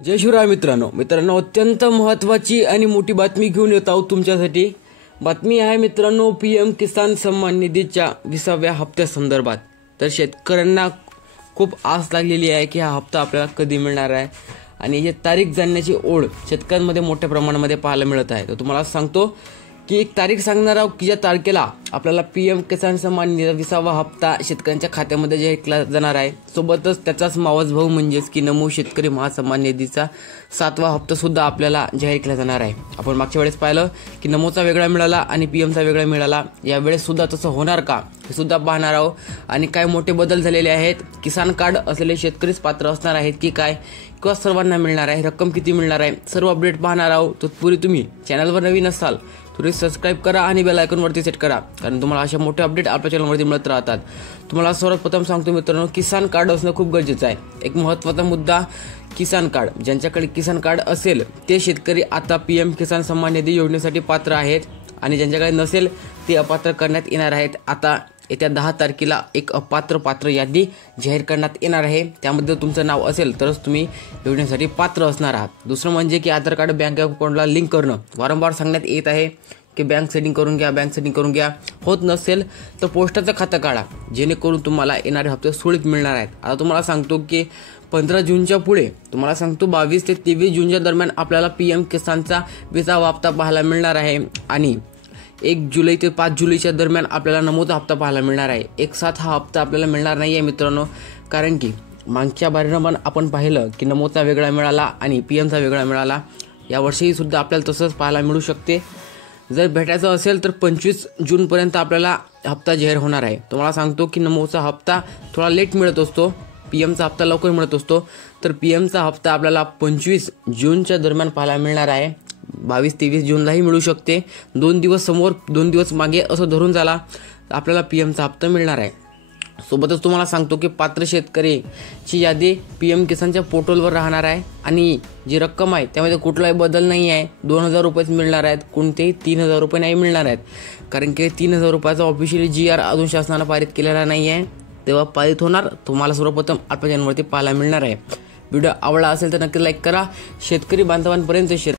जय शिवराय मित्रांनो अत्यंत महत्त्वाची आणि मोठी बातमी घेऊन येत आहोत तुमच्यासाठी। बातमी आहे मित्रांनो PM किसान सन्मान निधीच्या 20व्या हप्त्यासंदर्भात। तर शेतकऱ्यांना खूप आस लागलेली आहे की हा हप्ता आपल्याला कधी मिळणार आहे आणि ही तारीख जाणण्याची ओढ शेतकऱ्यांमध्ये मोठ्या प्रमाणामध्ये पाहायला मिळत आहे। तर तुम्हाला सांगतो की एक तारीख सांगणार आहोत की ज्या तारखेला आपल्याला PM किसान सन्मान निधी 20वा हप्ता शेतकऱ्यांच्या खात्यामध्ये जाहीर केला जाणार आहे। सोबतच त्याचाच मावस भाऊ म्हणजेच की नमो शेतकरी महासन्मान निधीचा 7वा हप्ता सुद्धा आपल्याला जाहीर केला जाणार आहे। आपण मागच्या वेळेस पाहिलं की नमोचा वेगळा मिळाला आणि PMचा वेगळा मिळाला। या वेळेस सुद्धा तसं होणार का हे सुद्धा पाहणार आहोत आणि काय मोठे बदल झालेले आहेत, किसान कार्ड असलेले शेतकरीच पात्र असणार आहेत की काय, किंवा सर्वांना मिळणार आहे, रक्कम किती मिळणार आहे, सर्व अपडेट पाहणार आहोत। तत्पूर्वी तुम्ही चॅनलवर नवीन असाल तर सबस्क्राइब करा आणि बेल आयकॉन वरती सेट करा, कारण तुम्हाला अशा मोठे अपडेट आपल्या चॅनलवरती मिळत राहतात। तुम्हाला सर्वप्रथम सांगतो मित्रांनो, किसान कार्ड असणं खूप गरजेचं आहे। एक महत्त्वाचा मुद्दा, किसान कार्ड ज्यांच्याकडे किसान कार्ड असेल ते शेतकरी आता PM किसान सन्मान निधी योजनेसाठी पात्र आहेत आणि ज्यांच्याकडे नसेल ते अपात्र करण्यात येणार आहेत। आता येत्या 10 तारखेला एक पात्र यादी जाहीर करण्यात येणार आहे। त्यामध्ये तुमचं नाव असेल तरच तुम्ही योजनेसाठी पात्र असणार आहात। दुसरं म्हणजे की आधार कार्ड बँक अकाउंटला लिंक करणं वारंवार सांगण्यात येत आहे की बँक सेटिंग करून घ्या। होत नसेल तर पोस्टाचं खातं काढा, जेणेकरून तुम्हाला येणारे हप्ते सुरळीत मिळणार आहेत। आता तुम्हाला सांगतो की 15 जूनच्या पुढे तुम्हाला सांगतो 22 ते 23 जूनच्या दरम्यान आपल्याला PM किसानचा 20वा हप्ता पाहायला मिळणार आहे आणि 1 जुलै ते 5 जुलैच्या दरम्यान आपल्याला नमोचा हप्ता पाहायला मिळणार आहे। एक साथ हा हप्ता आपल्याला मिळणार नाही आहे मित्रांनो, कारण की मागच्या बारीनं पण आपण पाहिलं की नमोचा वेगळा मिळाला आणि PMचा वेगळा मिळाला। यावर्षी सुद्धा आपल्याला तसंच पाहायला मिळू शकते। जर भेटायचं असेल तर 25 जूनपर्यंत आपल्याला हप्ता जाहीर होणार आहे। तुम्हाला सांगतो की नमोचा हप्ता थोडा लेट मिळत असतो, PMचा हप्ता लवकर मिळत असतो। तर PMचा हप्ता आपल्याला 25 जूनच्या दरम्यान पाहायला मिळणार आहे। 22-23 जूनलाही मिळू शकते, 2 दिवस समोर 2 दिवस मागे असं धरून झाला आपल्याला PMचा हप्ता मिळणार आहे। सोबतच तुम्हाला सांगतो की पात्र शेतकरीची यादी PM किसानच्या पोर्टलवर राहणार आहे आणि जी रक्कम आहे त्यामध्ये कुठलाही बदल नाही आहे। 2000 रुपयेच मिळणार आहेत, कोणतेही 3000 रुपये नाही मिळणार आहेत, कारण की 3000 रुपयाचा ऑफिशियली GR अजून शासनानं पारित केलेला नाही आहे। तेव्हा पारित होणार, तुम्हाला सर्वप्रथम आपल्या चॅनलवरती पाहायला मिळणार आहे। व्हिडिओ आवडला असेल तर नक्की लाईक करा, शेतकरी बांधवांपर्यंत शेअर